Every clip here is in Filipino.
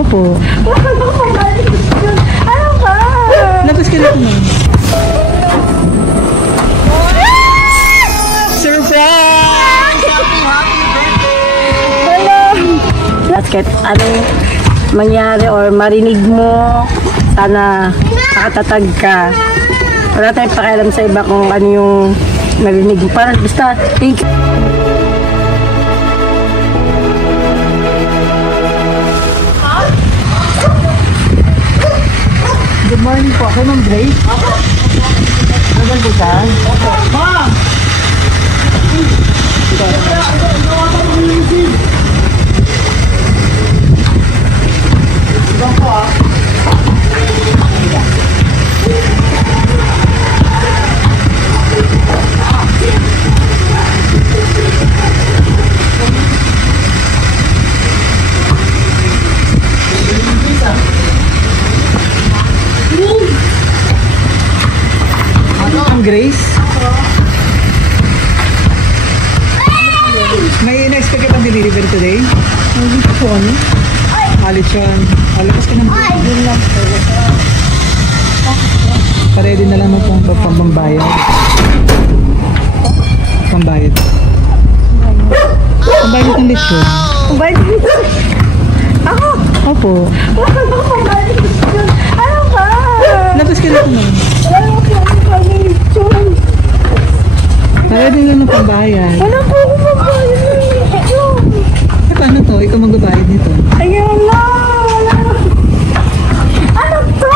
Opo. Ano ba? Labas ka na naman. Surprise! Happy birthday! Hello! Kahit anong mangyari or marinig mo, sana nakatatag ka. Wala tayong pakialam sa iba kung ano yung narinig mo. Para basta, thank you. Good morning po. Ako ng Grace. Nagal po ka? Ma'am! Ibang po ah. Grace? May na-expect ka pang deliver today? Lechon. Lechon. Lakas ka naman. Paredy na lang mo pong pambayad. Pambayad. Pambayad ng lechon. Pambayad ng lechon? Ako? Opo. Ano ba? Labas ka na naman. Paredy na lang pambayad. Wala po ako pambayad ng lechon. Eh, paano to? Ikaw magbabayad nito. Ayun na! Ano to?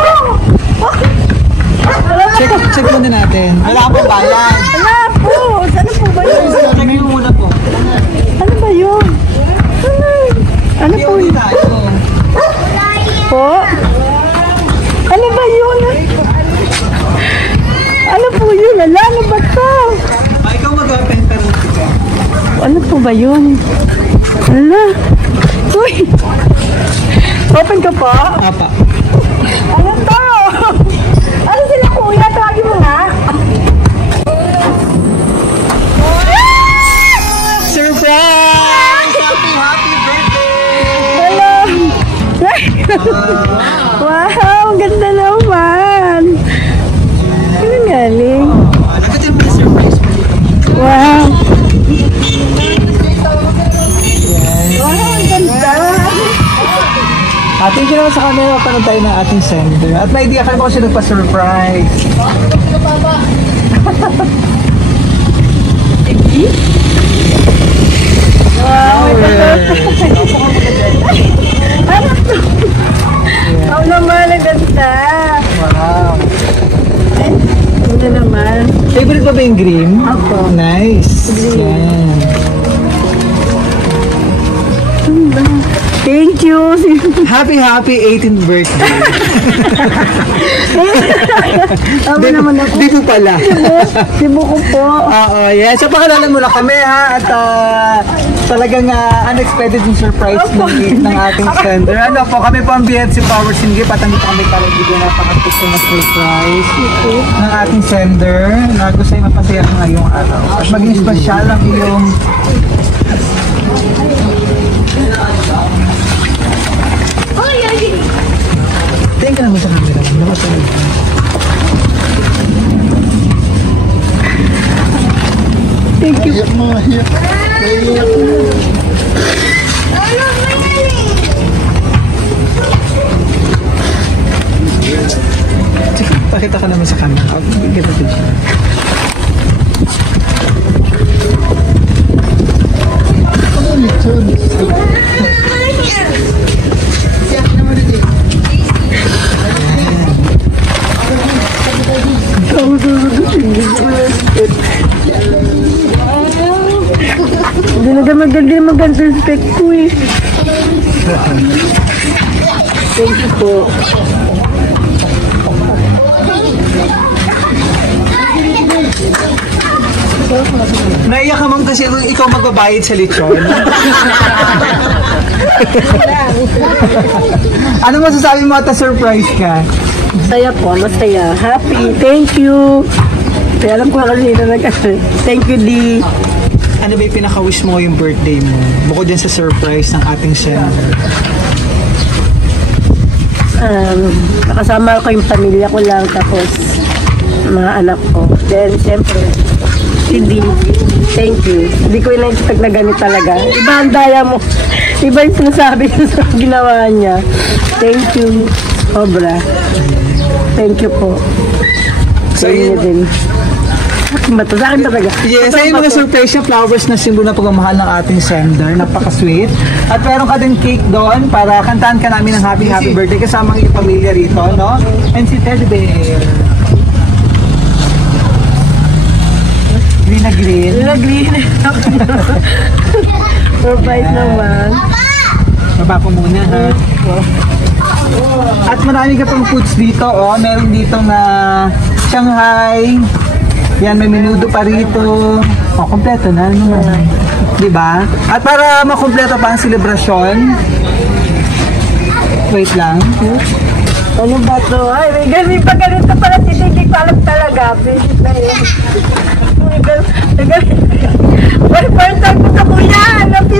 Check muna natin. Wala pong bayan. Wala po! Ano po ba yun? Check nyo muna po. Ano ba yun? Ano po yun? Po? Ano ba yun? Ano po yun? Ano ba to? Ikaw mag-open ka rin. Ano po ba yun? Hala? Uy! Open ka po? Apa. Ano to? Ano sila kuya? Tawagin mo nga. Surprise! Happy birthday! Hello! Wow! Ang ganda naman! Ano galing? Ito yung mga surprise mo dito. Wow! Wow! Ang ganda! Thank you naman sa camera. Panood tayo ng ating sender. At may idea ka naman kung sino nagpa-surprise. Wow! Ano to? Wow naman! Ang ganda! Wow. Ganda naman. Favorite ba ba yung green? Opo. Nice. Yan. Thank you! Happy 18th birthday. Tama naman ako. Dito pala. Sibo ko po. Oo, yes. So, pakilala mo na kami ha. At talagang unexpected yung surprise ng ating sender. Ano po, kami po ang BFC Power Singip at nandito kami para ibigyan na pakatusin na surprise ng ating sender na gusto ay mapasaya ka ngayong araw. At maging special ang iyong tingin ka naman sa camera. Labas ka naman. Thank you. Pakita ka naman sa camera. Bigyan natin siya. Hindi maganda yung spec ko eh. Thank you po. Naiyak ka ma'am kasi ikaw magbabayad sa lechon. Ano masasabi mo at surprise ka? Masaya po, masaya. Happy, thank you. Kaya alam ko kasi thank you, Di. Ano ba yung pinaka-wish mo yung birthday mo? Bukod din sa surprise ng ating sender. Nakasama ko yung pamilya ko lang, tapos mga anak ko. Then, siyempre, hindi. Thank you. Hindi ko ina-expect na ganito talaga. Iba ang daya mo. Iba yung sinasabi ko sa ginawa niya. Thank you. Sobra. Thank you po. So, Sa inyo din. Sa akin talaga. Yes, ayun mga surprise na flowers na simbolo ng pagmamahal ng ating sender. Napaka-sweet. At meron ka din cake doon para kantahan ka namin ng happy birthday kasama ang iyong pamilya rito, no? And si Teddy Bear. Green na green. Green. Surprise naman. Baba ko muna, ha? At marami ka pang foods dito, oh. Meron dito na Shanghai. Yan, may menudo pa rito. Oh, kompleto na. Ano na? Diba? At para makompleto pa ang selebrasyon, wait lang. Ano ba to? Ay, may ganito pala hindi ko alam talaga. Visit na yun. Well, first time ko sa kuya, ano, 50.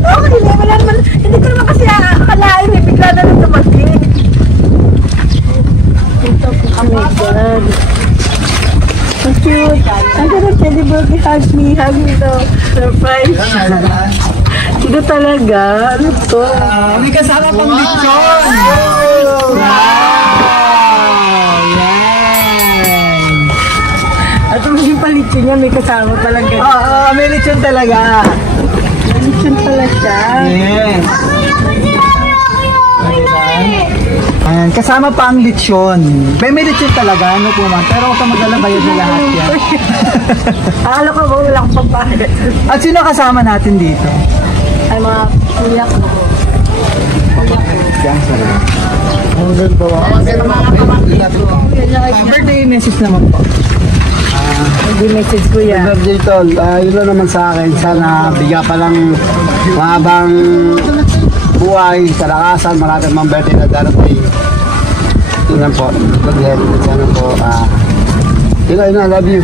Okay, wala naman. Hindi ko naman kasi akalain, eh, bigla na lang dumating. Oh my God. So cute. Ang ganda, Teddy Birthday, hug me daw. Surprise. Ito talaga. Ano to? May kasama pang lechon! Wow! Yan! At maging palitsin niya, may kasama talaga. Oo, may lechon talaga. Lechon pala siya. Yes. Ayan, kasama pa ang lechon. May lechon talaga, ano po man. Pero huwag ka mag-alabayad na lahat yan. Akala ko ba wala akong pagpahit. At sino kasama natin dito? Ay, mga kuya ko. Ang ganda ba? Birthday message naman po. Hindi message kuya. Birthday tol, yun lang naman sa akin. Sana bigyan pa lang mahabang buhay, kalakasan, maraming mga birthday na darating. Yun lang po. Sana po, yun na, love you.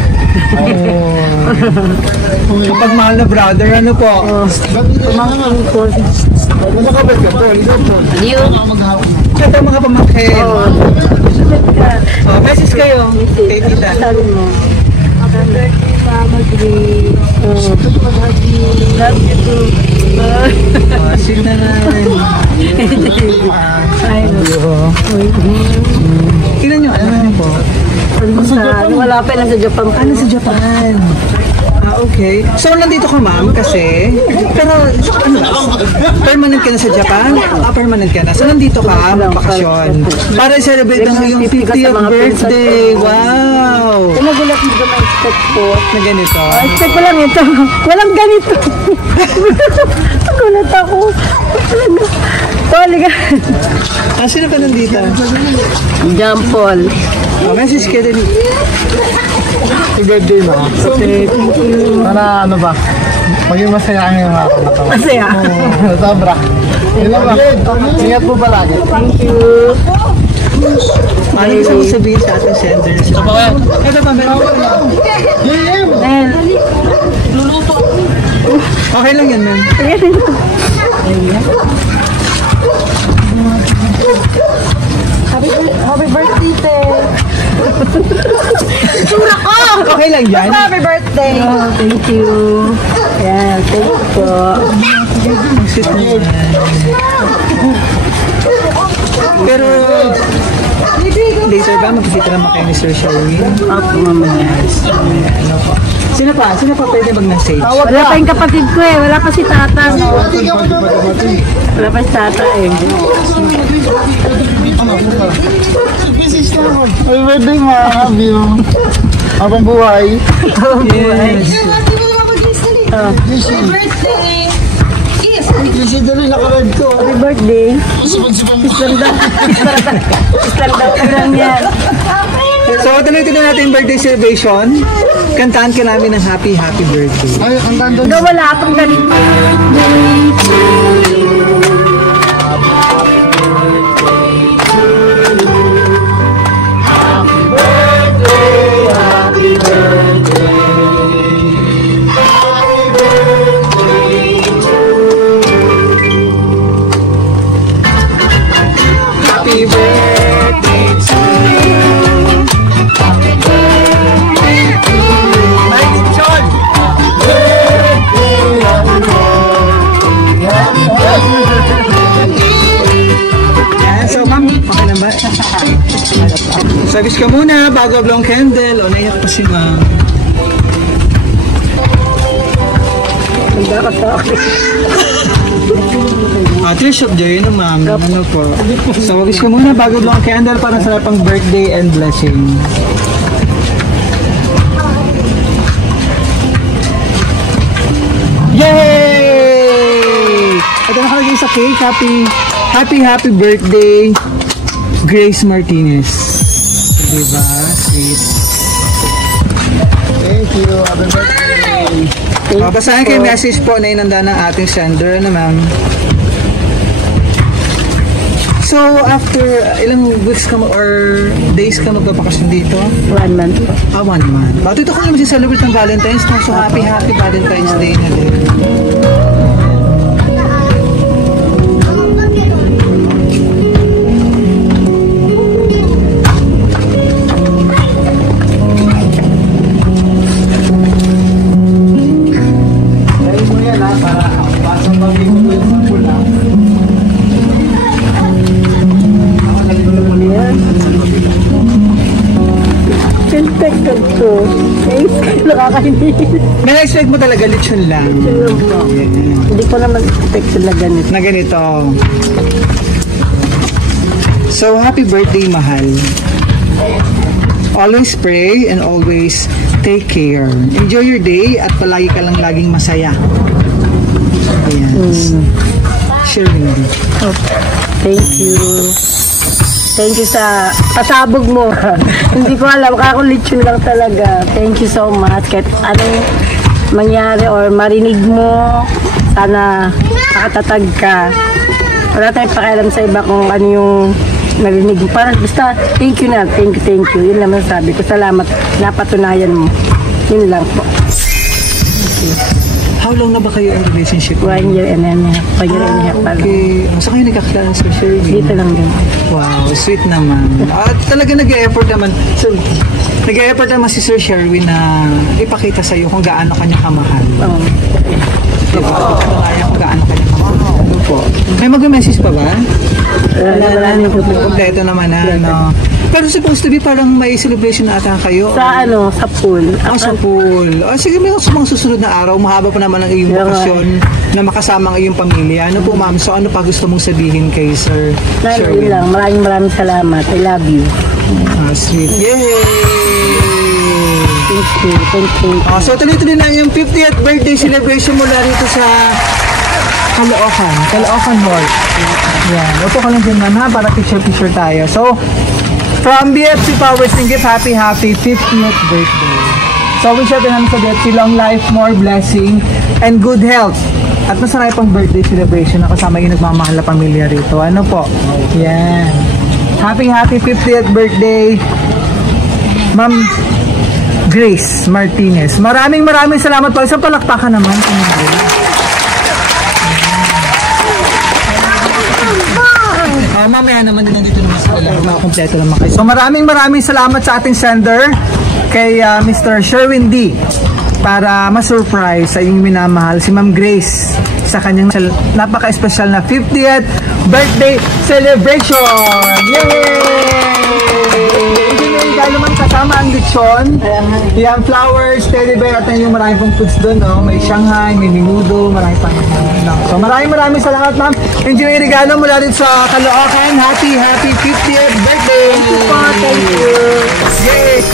Kapag mahal na brother, ano po? Pumangkin ko. Ito mga pamangkin. Message kayo. Kay tita. Sabi mo. Mama Grace. Love you too. Sweet na namin. Ay, Tingnan nyo, ano po? wala pa, nasa Japan pa. Ano sa Japan? Okay. So, nandito ka, ma'am, kasi... Pero, ano permanent ka na sa Japan? Permanent ka na. So, nandito ka, bakasyon. Para i-celebrate ang iyong 50th birthday. Wow! Nagulat mo ba ma-expect ko? Na ganito. Expect ko lang ito. Walang ganito. Nagulat ako. Talaga. Sino ka nandito? John Paul. Message ka din. birthday mo. Kasi, para ano ba, maging masaya ang iyong araw na to. Masaya. Sobra. Yun lang ba? Ingat po palagi. Thank you. Ano gusto mo sabihin sa ating senders? Ito pa, meron pa. Then, Okay lang yan, ma'am. happy birthday, te. Okay lang yan. Happy birthday. Oh, thank you. Yeah, thank you po. Pero, later ba magkikita naman kayo ni Sir Sherwin? Ako mamaya. Ano po? Sino pa? Sino pa pwede mag-message? Wala pa yung kapatid ko eh. Wala pa si tata. Wala pa si tata eh. Happy birthday mo, happy mo. Habang buhay. Yes. Kasi dali nakarad ko. Happy birthday. Islam daw. Islam daw. Islam yan. So, tuloy-tuloy natin yung birthday celebration. Kantahan ka namin ng happy birthday. Ay, ang ganda. Hanggang wala akong ganito. Wish ka muna bago blow ang candle. O, naiyak pa si ma'am. Handa ka sa akin. Tears of joy, no ma'am? Ano po? So, wish ka muna bago blow ang candle para sa pang birthday and blessing. Yay! Ito nakalagay sa cake. Happy birthday, Grace Martinez. Diba? Sweet. Thank you. Happy birthday. Babasahin kayo message po na inanda ng ating sender na ma'am. So, after ilang weeks ka or days ka magbabakasyon dito? 1 month po. 1 month. Bato ito ko naman celebrate ng Valentine's na. So, happy Valentine's Day na din. Expected ko. Nakakainis. May na-expect mo talaga lechon lang. Hindi ko naman expected na ganito. Na ganito. So, happy birthday, mahal. Always pray and always take care. Enjoy your day at palagi ka lang laging masaya. Ayan. Sharing. Thank you. Thank you sa pasabog mo. Hindi ko alam, kakulitsyon lang talaga. Thank you so much. Kahit anong mangyari or marinig mo, sana makatatag ka. Wala tayong pakialam sa iba kung ano yung narinig mo. Parang basta, thank you na. Thank you. Yun naman sabi ko. Salamat. Napatunayan mo. Yun lang po. How long na ba kayo in relationship? 1 year and a half. 1 year and a half pa lang. Okay. Saan kayo nagkakilala sa Sherwin? Dito lang din. Wow, sweet naman. At talaga nag-e-effort naman. So, nag-e-effort naman si Sir Sherwin na ipakita sa iyo kung gaano kanya kamahal. Oo. Diba? Kung gaano kanya kamahal. Ano po? May mag-message pa ba? Wala na. Kompleto naman na, no? Pero supposed to be parang may celebration na ata kayo. Sa ano, sa pool. Sa pool. Sige, may mga susunod na araw, mahaba pa naman ang iyong bakasyon na makasama ang iyong pamilya. Ano po, ma'am? So, ano pa gusto mong sabihin kay Sir Yun Sherwin? lang. Maraming salamat. I love you. Sweet. Yay! Thank you. So, tuloy-tuloy na yung 50th birthday celebration mula rito sa Caloocan Mall. Yan. Upo ka lang dyan, ma'am, ha? Para picture tayo. So, from BFC Powers and Gift, happy 50th birthday. So, wish natin namin sa BFC long life, more blessing, and good health. At masarap pang birthday celebration na kasama yung nagmamahal na pamilya rito. Ano po? Yan. Happy 50th birthday, Ma'am Grace Martinez. Maraming salamat po. Isang palakpakan naman. Mamaya naman din nandito naman sa wala. Kompleto naman kayo. So maraming salamat sa ating sender kay Mr. Sherwin D para ma-surprise sa inyong minamahal si Ma'am Grace sa kanyang napaka-espesyal na 50th birthday celebration. Yay! Dahil naman kasama ang lechon, yung flowers, teddy bear, at yung maraming pong foods doon, no? May Shanghai, may menudo, marami pang so maraming salamat, ma'am. Enjoy yung regalo mula rin sa Caloocan. Happy 50th birthday! Thank you. Yay!